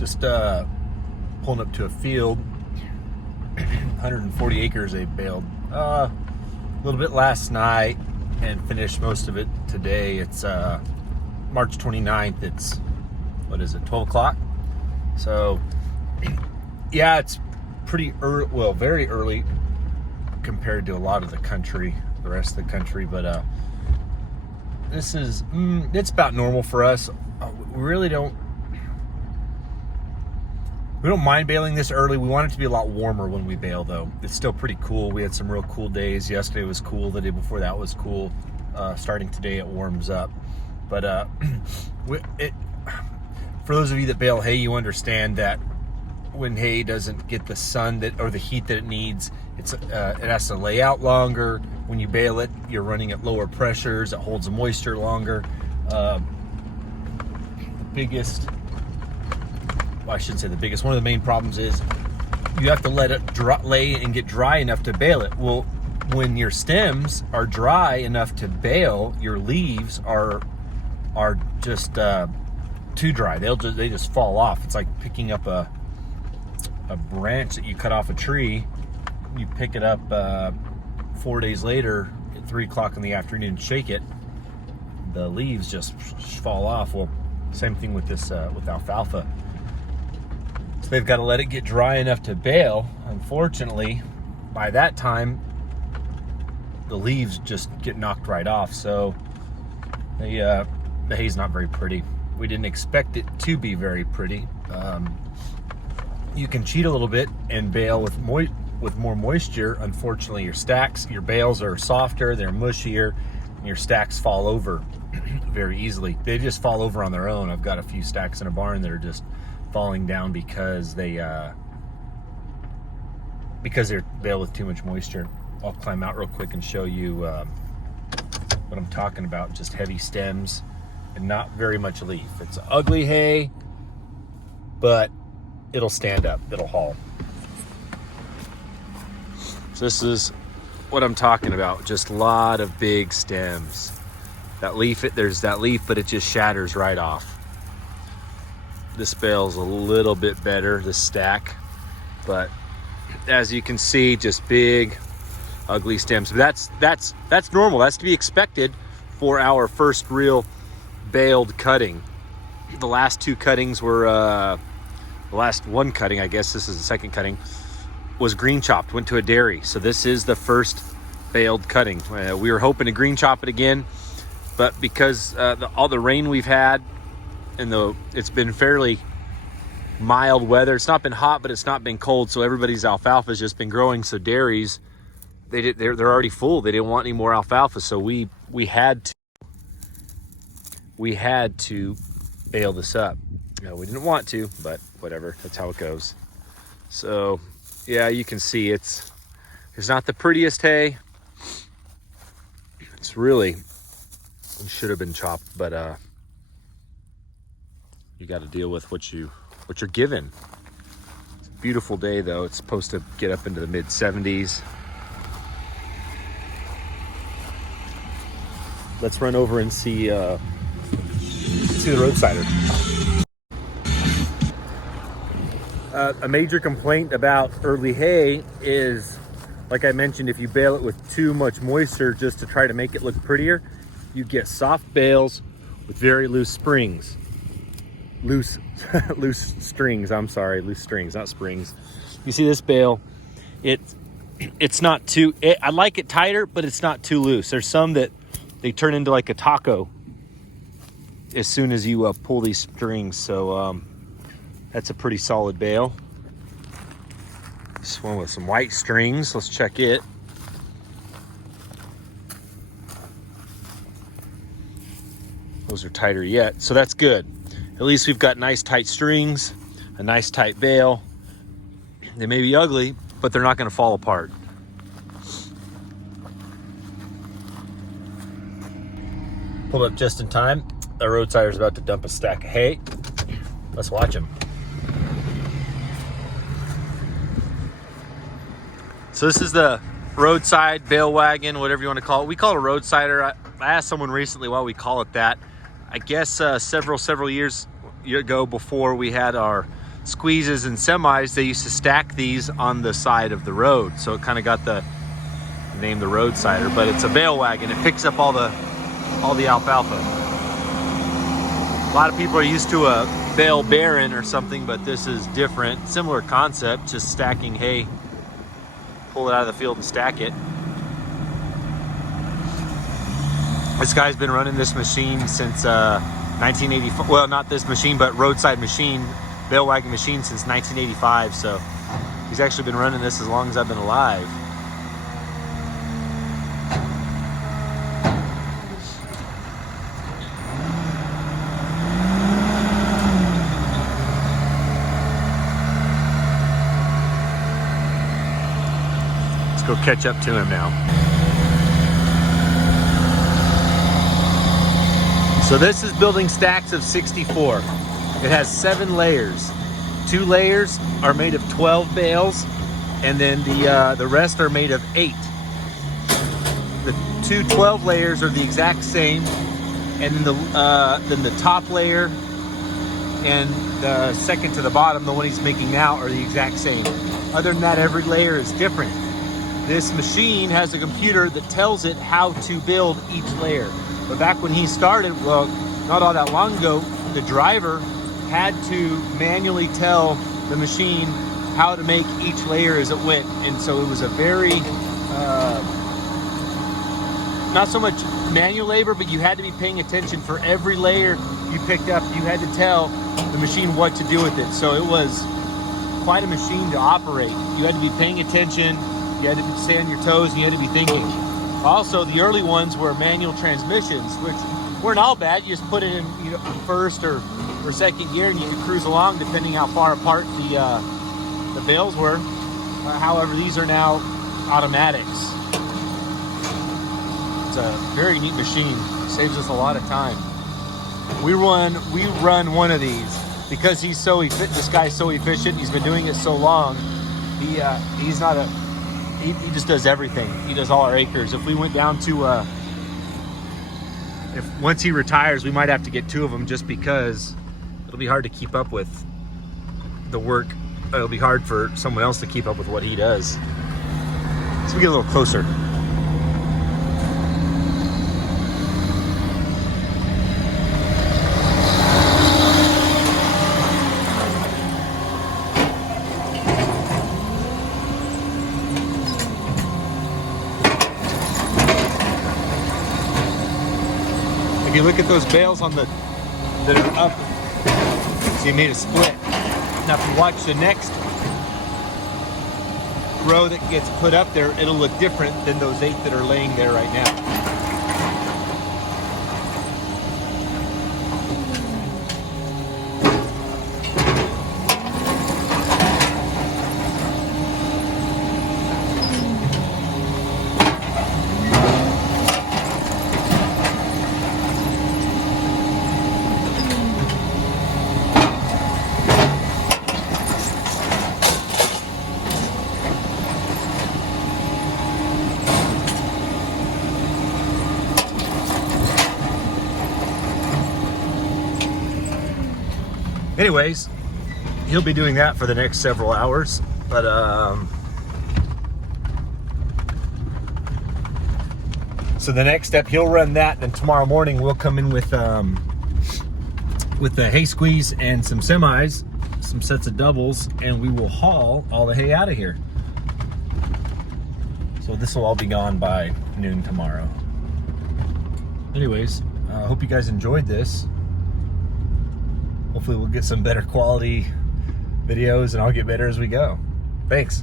Just pulling up to a field, 140 acres they baled a little bit last night and finished most of it today. It's March 29th. It's, what is it, 12 o'clock? So yeah, it's pretty early, well, very early compared to a lot of the country, the rest of the country, but this is, it's about normal for us. We really don't mind baling this early. We want it to be a lot warmer when we bale, though. It's still pretty cool. We had some real cool days. Yesterday was cool. The day before that was cool. Starting today, it warms up. But for those of you that bale hay, you understand that when hay doesn't get the sun or the heat that it needs, it has to lay out longer. When you bale it, you're running at lower pressures. It holds the moisture longer. The biggest, well, I shouldn't say the biggest, one of the main problems is you have to let it lay and get dry enough to bale it. Well, when your stems are dry enough to bale, your leaves are just too dry. They just fall off. It's like picking up a branch that you cut off a tree. You pick it up 4 days later at 3 o'clock in the afternoon and shake it, the leaves just fall off. Well, same thing with this with alfalfa. So they've got to let it get dry enough to bale. Unfortunately, by that time, the leaves just get knocked right off. So the hay's not very pretty. We didn't expect it to be very pretty. You can cheat a little bit and bale with more moisture. Unfortunately, your bales are softer, they're mushier, and your stacks fall over very easily. They just fall over on their own. I've got a few stacks in a barn that are just falling down because they're baled with too much moisture. I'll climb out real quick and show you what I'm talking about. Just heavy stems and not very much leaf. It's ugly hay, but it'll stand up, it'll haul. So this is what I'm talking about. Just a lot of big stems. That leaf, there's that leaf, but it just shatters right off. This bale's a little bit better, this stack, but as you can see, just big, ugly stems. But that's normal. That's to be expected for our first real baled cutting. The last two cuttings were, the last one cutting, I guess this is the second cutting, was green chopped, went to a dairy. So this is the first baled cutting. We were hoping to green chop it again, but because all the rain we've had and it's been fairly mild weather, it's not been hot, but it's not been cold, so everybody's alfalfa has just been growing. So dairies, they're already full. They didn't want any more alfalfa, so we had to bale this up. We didn't want to, but whatever, that's how it goes. So yeah, you can see it's not the prettiest hay. It's really, it should have been chopped, but you got to deal with what you're given. It's a beautiful day though. It's supposed to get up into the mid 70s. Let's run over and see the roadsider. A major complaint about early hay is, like I mentioned, if you bale it with too much moisture just to try to make it look prettier, you get soft bales with very loose springs. Loose strings, not springs. You see this bale, it's not too, I like it tighter, but it's not too loose. There's some that they turn into like a taco as soon as you pull these strings. So that's a pretty solid bale. This one with some white strings. Let's check it. Those are tighter yet, so that's good. At least we've got nice tight strings, a nice tight bale. They may be ugly, but they're not going to fall apart. Pulled up just in time. The roadsider's about to dump a stack of hay. Let's watch him. So this is the roadside bale wagon, whatever you want to call it. We call it a roadsider. I asked someone recently why we call it that. I guess several years ago, before we had our squeezes and semis, they used to stack these on the side of the road. So it kind of got the name the Roadsider, but it's a bale wagon. It picks up all the alfalfa. A lot of people are used to a bale baron or something, but this is different. Similar concept, just stacking hay. Pull it out of the field and stack it. This guy's been running this machine since 1985. Well, not this machine, but Roadside machine, bale wagon machine, since 1985. So he's actually been running this as long as I've been alive. Let's go catch up to him now. So this is building stacks of 64. It has 7 layers. 2 layers are made of 12 bales, and then the rest are made of 8. The 2 12 layers are the exact same, and then the top layer and the second to the bottom, the one he's making now, are the exact same. Other than that, every layer is different. This machine has a computer that tells it how to build each layer. But back when he started, well, not all that long ago, the driver had to manually tell the machine how to make each layer as it went. And so it was a very, not so much manual labor, but you had to be paying attention for every layer you picked up. You had to tell the machine what to do with it. So it was quite a machine to operate. You had to be paying attention, you had to stay on your toes, and you had to be thinking. Also, the early ones were manual transmissions, which weren't all bad. You just put it in, you know, first or second gear, and you could cruise along depending how far apart the bales were. However, these are now automatics. It's a very neat machine. Saves us a lot of time. We run one of these because he's so this guy's so efficient. He's been doing it so long. He's not a He just does everything. He does all our acres. If we went down to, once he retires, we might have to get 2 of them just because it'll be hard to keep up with the work. It'll be hard for someone else to keep up with what he does. So we get a little closer. If you look at those bales that are up, so you made a split. Now if you watch the next row that gets put up there, it'll look different than those 8 that are laying there right now. Anyways, he'll be doing that for the next several hours, but so the next step, he'll run that, and tomorrow morning we'll come in with the hay squeeze and some semis, some sets of doubles, and we will haul all the hay out of here. So this will all be gone by noon tomorrow. Anyways, I hope you guys enjoyed this. Hopefully we'll get some better quality videos, and I'll get better as we go. Thanks.